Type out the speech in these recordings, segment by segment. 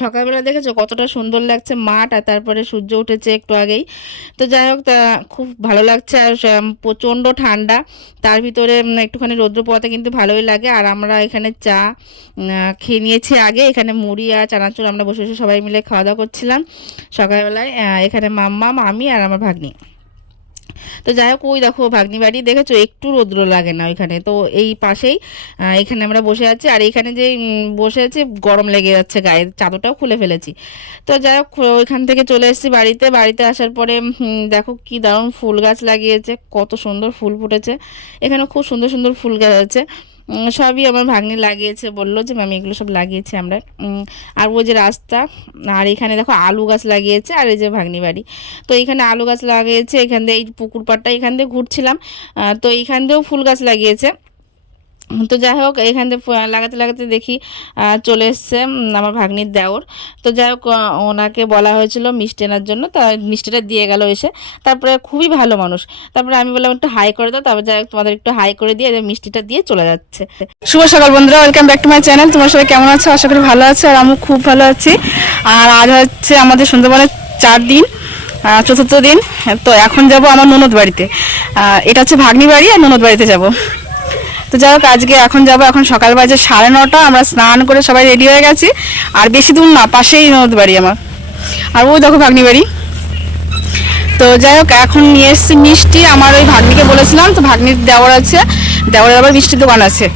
সকালবেলা দেখেছো কতটা সুন্দর লাগছে মাঠ, আর তারপরে সূর্য উঠেছে একটু আগেই। তো যাই হোক, তা খুব ভালো লাগছে। আর প্রচণ্ড ঠান্ডা, তার ভিতরে একটুখানি রৌদ্র পোয়াতে কিন্তু ভালোই লাগে। আর আমরা এখানে চা খেয়ে নিয়েছি আগে, এখানে মুড়ি আর চানাচুর আমরা বসে বসে সবাই মিলে খাওয়া দাওয়া করছিলাম সকালবেলায়। এখানে মাম্মা, আমি আর আমার ভাগ্নি। তো যাই হোক, ওই দেখো ভাগ্নি বাড়ি দেখেছো, একটু রৌদ্র লাগে না ওইখানে। তো এই পাশেই এখানে আমরা বসে আছি, আর এখানে যে বসে আছি গরম লেগে যাচ্ছে গায়ে, চাদরটাও খুলে ফেলেছি। তো যাই হোক, ওইখান থেকে চলে এসেছি বাড়িতে। বাড়িতে আসার পরে দেখো কি দারুণ ফুল গাছ লাগিয়েছে, কত সুন্দর ফুল ফুটেছে। এখানে খুব সুন্দর সুন্দর ফুল গাছ আছে। সবই আমার ভাগ্নি লাগিয়েছে, বললো যে আমি এগুলো সব লাগিয়েছি আমরা। আর ওই যে রাস্তা, আর এখানে দেখো আলু গাছ লাগিয়েছে, আর এই যে ভাগ্নি বাড়ি। তো এইখানে আলু গাছ লাগিয়েছে, এখান দিয়ে এই পুকুর পাড়টা এখান দিয়ে ঘুরছিলাম, তো এইখান দিয়েও ফুল গাছ লাগিয়েছে। তো যাই হোক, এখান থেকে লাগাতে লাগাতে দেখি চলে এসছে আমার ভাগ্নির দেওর। তো যাই হোক, ওনাকে বলা হয়েছিল মিষ্টি আনার জন্য, তা মিষ্টিটা দিয়ে গেল এসে। তারপরে খুবই ভালো মানুষ। তারপরে আমি বললাম একটু হাই করে দাও, তারপর যাই হোক তোমাদের একটু হাই করে দিয়ে মিষ্টিটা দিয়ে চলে যাচ্ছে। শুভ সকাল বন্ধুরা, welcome back to my channel. তোমার সবাই কেমন আছো? আশা করি ভালো আছো, আর আমি খুব ভালো আছি। আর আজ হচ্ছে আমাদের সুন্দরবনের 4 দিন, 4র্থ দিন। তো এখন যাব আমার ননদ বাড়িতে। এটা হচ্ছে ভাগ্নি বাড়ি, আর ননদ বাড়িতে যাব। তো যাই হোক, আজকে এখন যাবো। এখন সকাল বাজে 9:30, আমরা স্নান করে সবাই রেডি হয়ে গেছি। আর বেশি দূর না, পাশেই ননদ বাড়ি আমার। আর ওই দেখো ভাগ্নি বাড়ি। তো যাই হোক, এখন নিয়ে এসেছি মিষ্টি। আমার ওই ভাগ্নিকে বলেছিলাম, তো ভাগ্নির দেওর আছে, দেওরের আবার মিষ্টির দোকান আছে।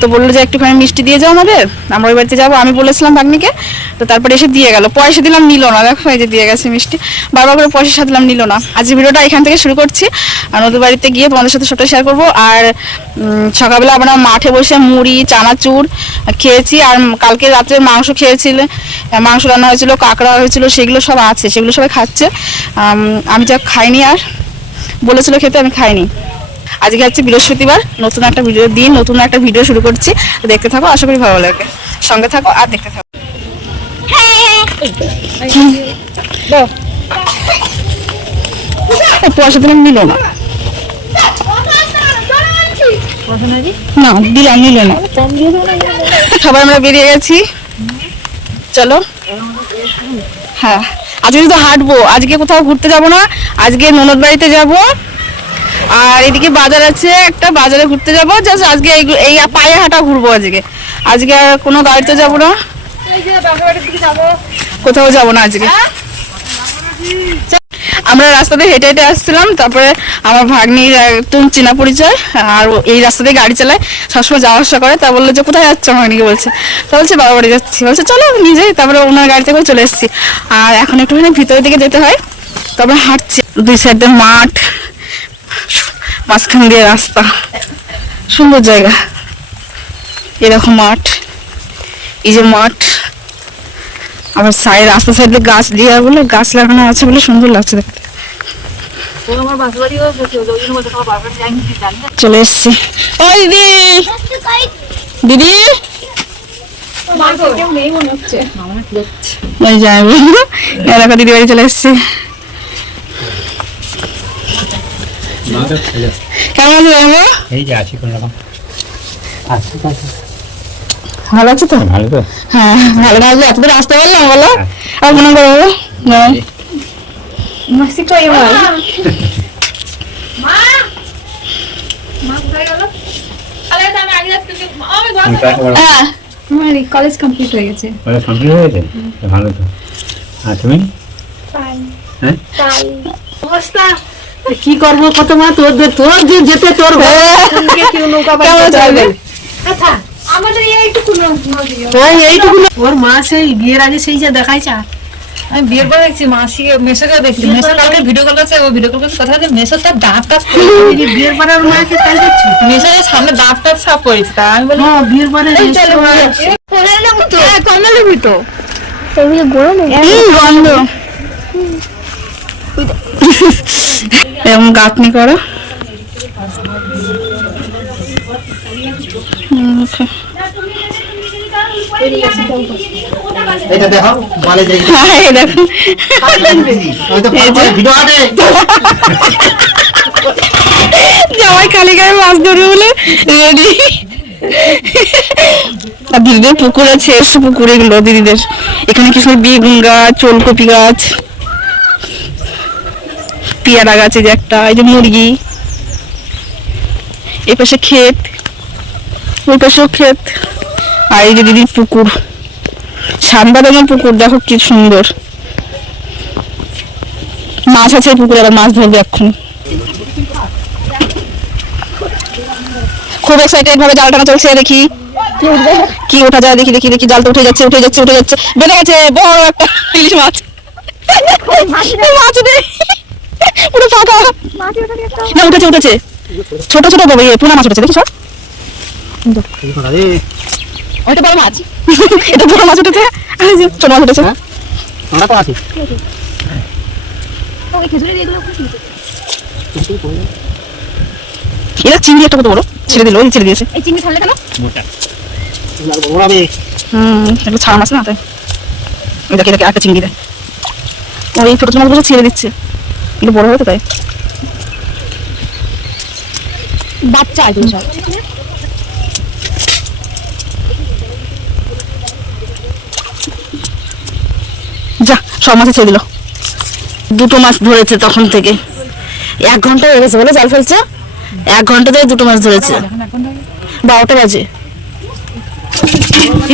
তো বললো যে একটুখানি মিষ্টি দিয়ে যাও আমাদের, আমরা ওই বাড়িতে যাবো। আমি বলেছিলাম ভাগ্নিকে, তো তারপরে এসে দিয়ে গেল। পয়সা দিলাম, নিল না। দেখো এই যে দিয়ে গেছে মিষ্টি, বারবার করে পয়সা সাধলাম, নিল না। আজকে ভিডিওটা এখান থেকে শুরু করছি। আর নদীর বাড়িতে গিয়ে তোমাদের সাথে সবটা শেয়ার করবো। আর সকালবেলা আমরা মাঠে বসে মুড়ি চানাচুর খেয়েছি। আর কালকে রাত্রে মাংস খেয়েছিলেন, মাংস রান্না হয়েছিল, কাঁকড়া হয়েছিল, সেগুলো সব আছে, সেগুলো সবাই খাচ্ছে। আমি যা খাইনি, আর বলেছিল খেতে, আমি খাইনি। আজকে হচ্ছে বৃহস্পতিবার, নতুন একটা ভিডিও দিন, নতুন একটা ভিডিও শুরু করছি। দেখতে থাকো, আশা করি ভালো লাগে। সঙ্গে থাকো আর দেখতে থাকো। পয়সা দিলাম, নিল না। না দিলাম, নিল না। সবাই আমরা বেরিয়ে গেছি, চলো। হ্যাঁ, আজকে তো হাঁটবো, আজকে কোথাও ঘুরতে যাব না, আজকে ননদ বাড়িতে যাব। আর এদিকে বাজার আছে একটা, বাজারে ঘুরতে যাবো। জাস্ট আজকে এই পায়ে হাঁটা ঘুরবো আজকে। আজকে আর কোনো গাড়িতে যাব না, কোথাও যাব না আজকে। আমরা রাস্তাতে হেঁটে হেঁটে আসছিলাম, তারপরে আমার ভাগ্নির একদম চেনা পরিচয়, আর এই রাস্তাতে গাড়ি চালায়, সবসময় যাওয়া আসা করে। তা বললো যে কোথায় যাচ্ছ ভাগ্নিকে, বলছে। তা বলছে বাবা বাড়ি যাচ্ছি। বলছে চলো নিয়ে যাই। তারপরে ওনার গাড়িতে করে চলে এসেছি। আর এখন একটুখানি ভিতরের দিকে যেতে হয়, তারপরে হাঁটছি। দুই সাইডে মাঠ, মাঝখান দিয়ে রাস্তা, সুন্দর জায়গা। এরকম মাঠ, এই যে মাঠ, আবার সাইড রাস্তা সাইডে গাছ দিয়ে বলে, গাছ লাগানো আছে বলে সুন্দর লাগছে দেখতে। চলে এসছি। ও দিদি, দিদি এলাকা দিদি বাড়ি চলে এসছি। কেমন আছো বাবা? এই যে আছি কোন রকম। ভালো আছো তো? ভালো তো? হ্যাঁ ভালো। না এতদিন আসতে পারলাম বলো, আর মনে করো মাসি কই আমার হ্যাঁ, আমার কলেজ কমপ্লিট হয়ে গেছে। কলেজ কমপ্লিট হয়ে গেছে, ভালো তো। আর তুমি? হ্যাঁ, অবস্থা কি করবো, কত মা তোর যে যেতে তোর নৌকা আচ্ছা আমাদের এইটুকু ওর মা সেই বিয়ের আগে সেই যে দেখাইছা। আমি বিয়ের পর দেখছি মাসি মেসোকে দেখছি, মেসো কালকে ভিডিও কল করছে, ও ভিডিও কল করছে, কথা বলছে মেসো তার দাঁতটা বিয়ের পরে ওর মাকে তাই দেখছি, মেসোর সামনে দাঁতটা ছাপ করেছে। তা আমি বলি হ্যাঁ বিয়ের পরে কমলের ভিতর গন্ধ এরকম গাঁথনি করো। এটা দেখো বলে যে হ্যাঁ দেখো, ওই তো ভিডিও আছে। জামাই খালি গায়ে মাছ ধরবে বলে রেডি। আর দিদিদের পুকুর আছে, এসে পুকুর এগুলো দিদিদের। এখানে কি সুন্দর বেগুন গাছ, ওলকপি গাছ, পেয়ারা গাছ, এই যে একটা, এই যে মুরগি, এই পাশে ক্ষেত, ওই পাশেও ক্ষেত, আর এই যে দিদির পুকুর, সাদা রঙের পুকুর, দেখো কি সুন্দর মাছ আছে পুকুরে, আবার মাছ ধরবে এখন। খুব এক্সাইটেড ভাবে জাল টানা চলছে, দেখি কি ওঠা যায়, দেখি দেখি দেখি, জাল তো উঠে যাচ্ছে উঠে যাচ্ছে উঠে যাচ্ছে, বেড়ে গেছে বড় একটা ইলিশ মাছ। মাছ নেই, পুরো ফাঁকা। না উঠেছে উঠেছে, ছোট ছোট পোনা মাছ উঠেছে, দেখি সব। ওইটা বড় মাছ, এটা বড় মাছ উঠেছে, ছোট মাছ উঠেছে। এরা চিংড়ি একটা কত বড় ছেড়ে দিল, ছেড়ে দিয়েছে। এই চিংড়ি ছাড়লে কেন? একটু ছাড়া মাছ না, তাই দেখে দেখে একটা চিংড়ি দেয়। ওই ছোট ছোট মাছগুলো ছেড়ে দিচ্ছে, এগুলো বড় হয়েছে তাই। বাচ্চা একদম সব। যা সব মাছ ছেড়ে দিল। দুটো মাছ ধরেছে তখন থেকে, 1 ঘন্টা হয়ে গেছে বলে জাল ফেলছে। 1 ঘন্টা ধরে 2টো মাছ ধরেছে। 12টা বাজে,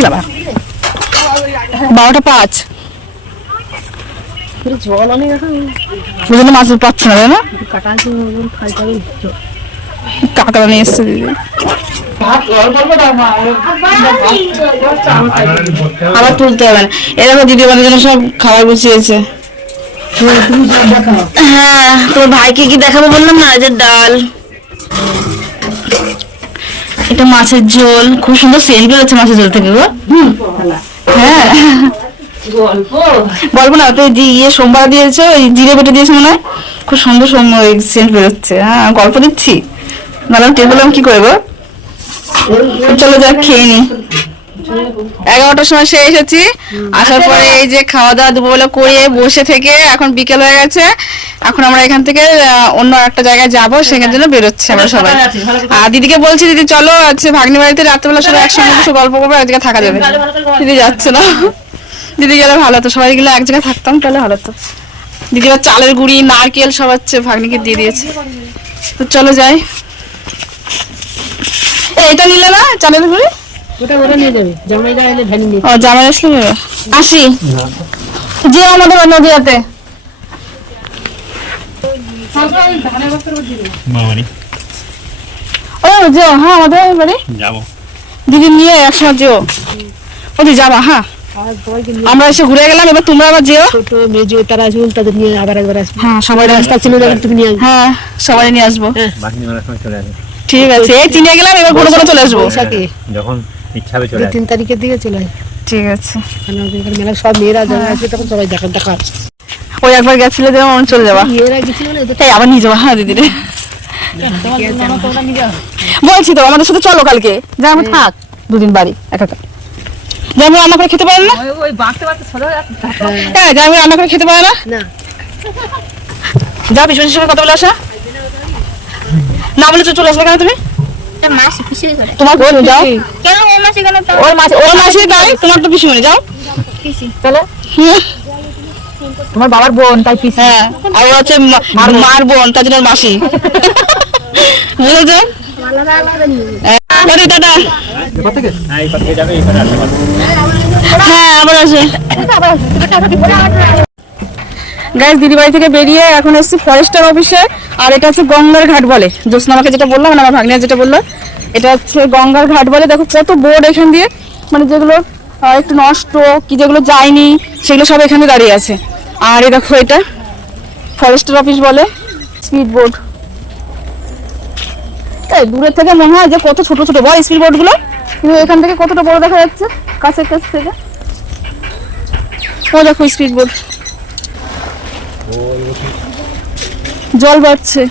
বাবা 12টা 5। জল অনেক এখন বুঝলে মাছ পাচ্ছে না, তাই না? কাঁকড়া নিয়ে এসছে দিদি। আবার তুলতে হবে না। এরকম দিদি আমাদের জন্য সব খাবার গুছিয়েছে। হ্যাঁ, তোমার ভাইকে কি দেখাবো বললাম না, যে ডাল, এটা মাছের ঝোল, খুব সুন্দর সেন্ট বেরোচ্ছে মাছের ঝোল থেকে গো। হ্যাঁ বলবো না, তো ইয়ে সোমবার দিয়েছে, ওই জিরে বেটে দিয়েছে মনে হয়, খুব সুন্দর সেন্ট বেরোচ্ছে। হ্যাঁ গল্প দিচ্ছি, নাহলে টেবিল কি করে গো। চলো যাক খেয়ে নি। 11টার সময় সে এসেছি, আসার পরে এই যে খাওয়া দাওয়া দুপুরবেলা করে বসে থেকে এখন বিকেল হয়ে গেছে। এখন আমরা এখান থেকে অন্য একটা জায়গায় যাবো, সেখানে জন্য বেরোচ্ছি আমরা সবাই। আর দিদিকে বলছি, দিদি চলো আছে ভাগ্নি বাড়িতে রাত্রেবেলা সবাই একসঙ্গে বসে গল্প করবো, এক জায়গায় থাকা যাবে। দিদি যাচ্ছে না, দিদি গেলে ভালো হতো, সবাই গেলে এক জায়গায় থাকতাম, তাহলে ভালো হতো। দিদি বা চালের গুঁড়ি নারকেল সব হচ্ছে ভাগ্নিকে দিয়ে দিয়েছে। তো চলো যাই। এটা নিলে না চালের গুঁড়ি, জামাই আসলে আসি যে আমাদের নদীয়াতে ও যেও। হ্যাঁ আমাদের বাড়ি যাবো, দিদি নিয়ে একসময় যেও, ওদি যাবা। হ্যাঁ আমরা এসে ঘুরে গেলাম, এবার তোমরা আবার যেও। ছোট মেজো তারা আসবে, তাদের নিয়ে আবার একবার আসবে। হ্যাঁ সবাই রাস্তা ছিল, তুমি নিয়ে আসবে। হ্যাঁ সবাই নিয়ে আসবো, ঠিক আছে। এই চিনিয়ে গেলাম, এবার ঘুরে ঘুরে চলে আসবো, যখন ইচ্ছা হবে চলে 3 তারিখের দিকে চলে আসবে। ঠিক আছে। মেলা সব মেয়েরা যখন আসবে তখন সবাই দেখা। ওই একবার গেছিলে যে আমার চলে যাবা, এই আবার নিয়ে যাবা। হ্যাঁ দিদি বলছি তো আমাদের সাথে চলো কালকে, যা আমি থাক 2 দিন বাড়ি একা একা। যেমন রান্না করে খেতে পারেন না, হ্যাঁ যেমন রান্না করে খেতে পারে না, যা পিছনের সঙ্গে কথা বলে আসা না, বলে চলে আসবে কেন তুমি? তোমার বোন যাও, ওর মাসি তাই, তোমার তো পিসিমণি, যাও চলো। তোমার বাবার বোন তাই পিসি, হ্যাঁ আর ওরা হচ্ছে মার বোন, তার জন্য মাসি। বুঝেছো? দাদা হ্যাঁ আবার আসে। গাইস দিদি বাড়ি থেকে বেরিয়ে এখন এসেছি ফরেস্টার অফিসে, আর এটা হচ্ছে গঙ্গার ঘাট বলে। জ্যোৎস্না আমাকে যেটা বললাম, আমার ভাগ্নিয়া যেটা বললো, এটা হচ্ছে গঙ্গার ঘাট বলে। দেখো কত বোর্ড এখান দিয়ে, মানে যেগুলো একটু নষ্ট কি যেগুলো যায়নি সেগুলো সব এখানে দাঁড়িয়ে আছে। আর এই দেখো এটা ফরেস্টার অফিস বলে, স্পিড বোর্ড। এই দূরের থেকে মনে হয় যে কত ছোট ছোট বড় স্পিড বোর্ড গুলো, কিন্তু এখান থেকে কতটা বড় দেখা যাচ্ছে কাছের কাছ থেকে। ও দেখো স্পিড বোর্ড, জল বাড়ছে।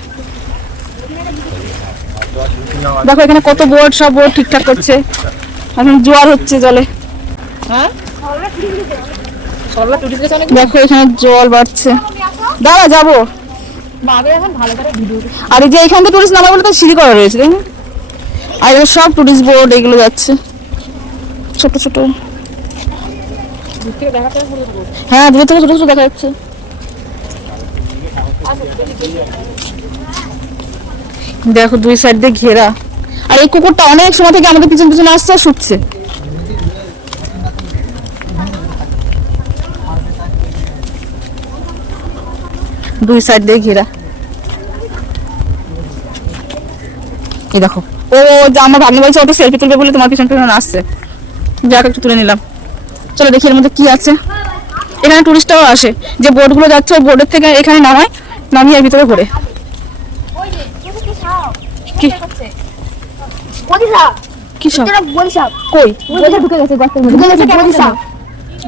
দেখো এখানে কত বোর্ড, সব বোর্ড ঠিকঠাক করছে, এখন জোয়ার হচ্ছে জলে। দেখো এখানে জল বাড়ছে, দাঁড়া যাবো। আর এই যে এখান থেকে টুরিস্ট নামা বলে তো সিঁড়ি করা রয়েছে, তাই না? আর এগুলো সব টুরিস্ট বোর্ড, এগুলো যাচ্ছে। ছোট ছোট। হ্যাঁ দূরে থেকে ছোট ছোট দেখা যাচ্ছে। দেখো দুই সাইড দিয়ে ঘেরা, আর এই কুকুরটা অনেক সময় থেকে আমাদের পিছন পিছনে আসছে আর শুচ্ছে। দুই সাইড দিয়ে ঘেরা। এই দেখো, ও যে আমার ভাগ্নে বলছে ওটা সেলফি তুলবে বলে তোমার পিছন পিছনে আসছে। যাক একটু তুলে নিলাম। চলো দেখি এর মধ্যে কি আছে। এখানে টুরিস্টরাও আসে, যে বোটগুলো যাচ্ছে ওই বোটের থেকে এখানে নামায়, নামিয়ে এর ভিতরে ঘোরে। কি কি সব কই ঢুকে গেছে গর্তের মধ্যে, ঢুকে গেছে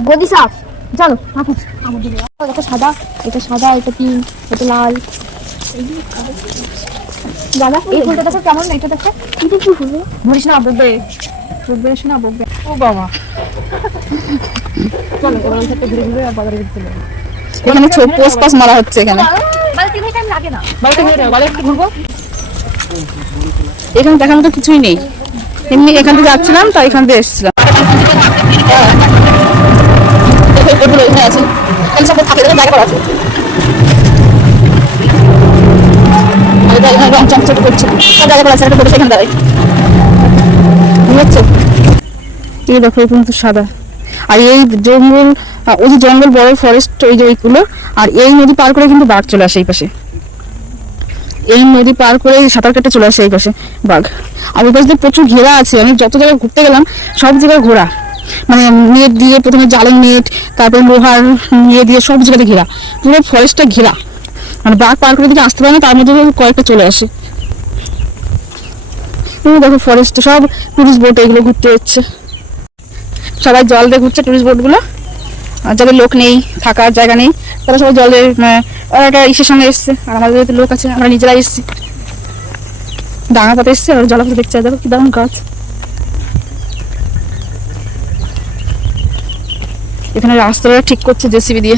বডি সাপ। চলো এটা সাদা, এটা সাদা, এটা পিঙ্ক, এটা লাল। দাদা এই ফুলটা দেখো কেমন, এটা দেখো কি ফুল, ধরিস না বলবে, বলবে শোনা বলবে। ও বাবা চলো ওখান থেকে ঘুরে ঘুরে বাজারে যেতে হবে। এখানে পোস্ট পাস মারা হচ্ছে এখানে। বালতি ভাই টাইম লাগে না, বালতি ভাই বালে একটু ঘুরবো। এখানে দেখার মতো কিছুই নেই, এমনি এখান থেকে যাচ্ছিলাম তো এখান থেকে এসেছিলাম। এখানে আছে এখানে সব থাকে, জায়গা করা আছে। এখানে রং চকচক করছে, সব জায়গা করা আছে, একটা সেখানে দাঁড়াই বুঝছো। এই দেখো এই পর্যন্ত সাদা। আর এই জঙ্গল, ওই যে জঙ্গল বড় ফরেস্ট ওই যে ওইগুলো, আর এই নদী পার করে কিন্তু বাঘ চলে আসে এই পাশে। এই নদী পার করে সাঁতার কেটে চলে আসে এই পাশে বাঘ। আর ওই পাশে প্রচুর ঘেরা আছে, আমি যত জায়গায় ঘুরতে গেলাম সব জায়গায় ঘোরা, মানে নেট দিয়ে, প্রথমে জালের নেট, তারপর লোহার নিয়ে দিয়ে সব জায়গাতে ঘেরা, পুরো ফরেস্টটা ঘেরা। মানে বাঘ পার করে দিকে আসতে পারে না, তার মধ্যে কয়েকটা চলে আসে। দেখো ফরেস্টে সব টুরিস্ট বোট এগুলো ঘুরতে হচ্ছে, সবাই জল দিয়ে ঘুরছে টুরিস্ট বোটগুলো। আর যাদের লোক নেই, থাকার জায়গা নেই, তারা সবাই জলের একটা ইসের সঙ্গে এসছে। আর আমাদের যেহেতু লোক আছে, আমরা নিজেরাই এসছি, ডাঙা পাতে এসছে। আর জলাপাতে দেখছে, দেখো কি দারুণ গাছ। এখানে রাস্তাটা ঠিক করছে জেসিবি দিয়ে।